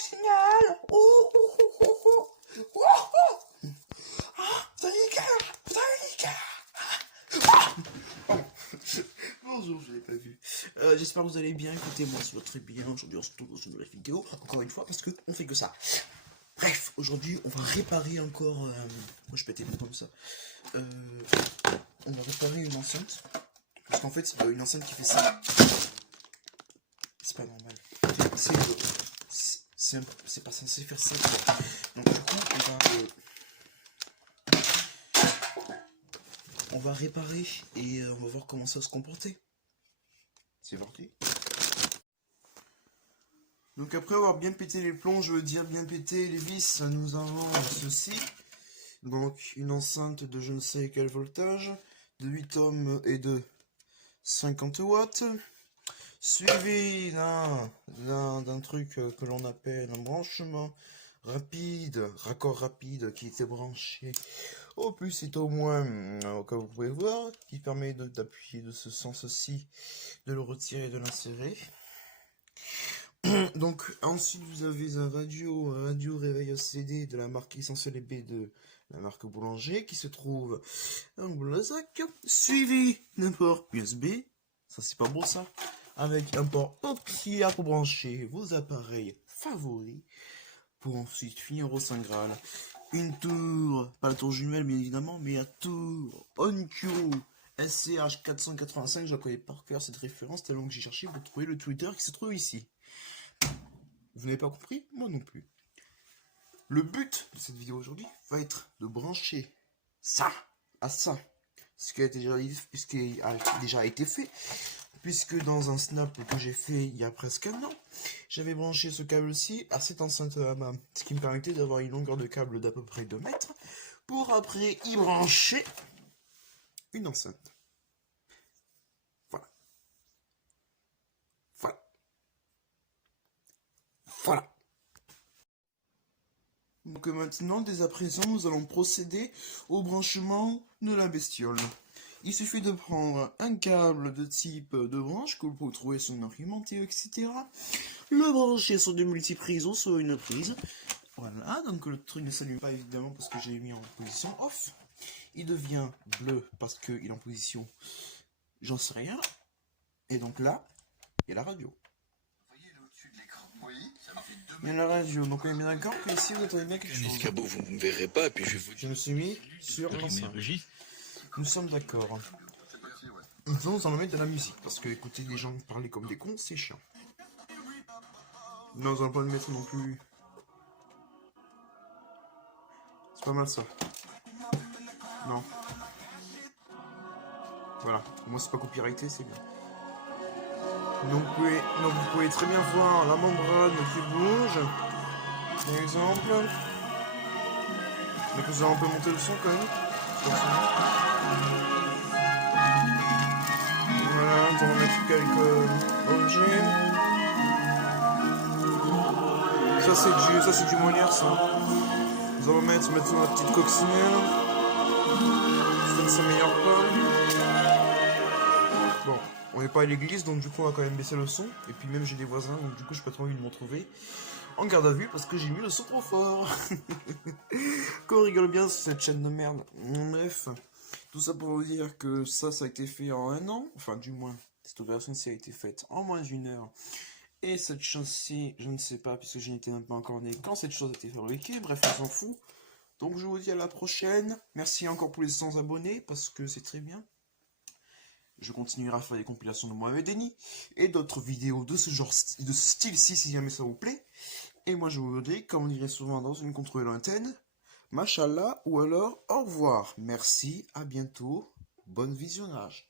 coccinelle. Oh, oh, oh, oh, oh. Oh, oh. Ah, vous avez les gars. Vous avez les gars. Ah. Bonjour, je l'avais pas vu. J'espère que vous allez bien. Écoutez, moi ça va très bien. Aujourd'hui on se retrouve dans une nouvelle vidéo. Encore une fois, parce que on fait que ça. Bref, aujourd'hui on va réparer encore... Moi je pétais les comme ça. On va réparer une enceinte. Parce qu'en fait, une enceinte qui fait ça. C'est pas normal. C'est pas censé faire ça, quoi. Donc du coup, on va réparer et on va voir comment ça va se comporter. C'est parti. Donc après avoir bien pété les plombs, je veux dire bien pété les vis, nous avons ceci. Donc une enceinte de je ne sais quel voltage, de 8 ohms et de 50 watts. Suivi d'un truc que l'on appelle un branchement rapide, raccord rapide qui était branché au plus c'est au moins, comme vous pouvez voir, qui permet d'appuyer de ce sens-ci, de le retirer et de l'insérer. Donc ensuite vous avez un radio réveil CD de la marque Essentiel B de la marque Boulanger qui se trouve dans le sac, suivi d'un port USB, ça c'est pas beau ça, avec un port auxiliaire pour brancher vos appareils favoris, pour ensuite finir au Saint Graal. Une tour, pas la tour jumelle bien évidemment, mais la tour Onkyo SCH 485, je la connais par cœur cette référence tellement que j'ai cherché pour trouver le Twitter qui se trouve ici. Vous n'avez pas compris? Moi non plus. Le but de cette vidéo aujourd'hui va être de brancher ça à ça. Ce qui a déjà été fait. Puisque dans un snap que j'ai fait il y a presque un an, j'avais branché ce câble-ci à cette enceinte là-bas. Ce qui me permettait d'avoir une longueur de câble d'à peu près 2 mètres. Pour après y brancher une enceinte. Voilà. Voilà. Voilà. Donc maintenant, dès à présent, nous allons procéder au branchement de la bestiole. Il suffit de prendre un câble de type de branche que vous pouvez trouver sur une argumentée, etc. Le brancher sur des multiprises ou sur une prise. Voilà, donc le truc ne s'allume pas évidemment parce que j'ai mis en position off. Il devient bleu parce qu'il est en position j'en sais rien. Et donc là, il y a la radio. Il y a la radio, donc on est bien d'accord que ici vous entendez bien quelque chose. Escabeau, vous ne me verrez pas, et puis je vais vous Je me suis mis sur l'enceinte. Nous sommes d'accord. Nous allons mettre de la musique, parce que écouter des gens parler comme des cons, c'est chiant. Non, nous allons pas le mettre non plus. C'est pas mal ça. Non. Voilà, au moins c'est pas copyrighté, c'est bien. Donc vous pouvez très bien voir la membrane qui bouge, par exemple. Donc nous allons un peu monter le son quand même. Voilà, nous allons mettre quelques objets. Ça c'est du Molière ça. Nous allons mettre maintenant la petite coccinelle. Peut-être ça meilleur pas. Bon, on n'est pas à l'église, donc du coup on va quand même baisser le son. Et puis même j'ai des voisins, donc du coup j'ai pas trop envie de me retrouver en garde à vue parce que j'ai mis le son trop fort. Qu'on rigole bien sur cette chaîne de merde. Bref, tout ça pour vous dire que ça a été fait en un an. Enfin du moins, cette opération-ci a été faite en moins d'une heure. Et cette chose-ci, je ne sais pas puisque je n'étais même pas encore né quand cette chose a été fabriquée. Bref, on s'en fout. Donc je vous dis à la prochaine. Merci encore pour les 100 abonnés parce que c'est très bien. Je continuerai à faire des compilations de Mohamed Eni et d'autres vidéos de ce genre, de ce style-ci, si jamais ça vous plaît. Et moi, je vous dis, comme on dirait souvent dans une contrée lointaine, Machallah ou alors au revoir. Merci, à bientôt, bon visionnage.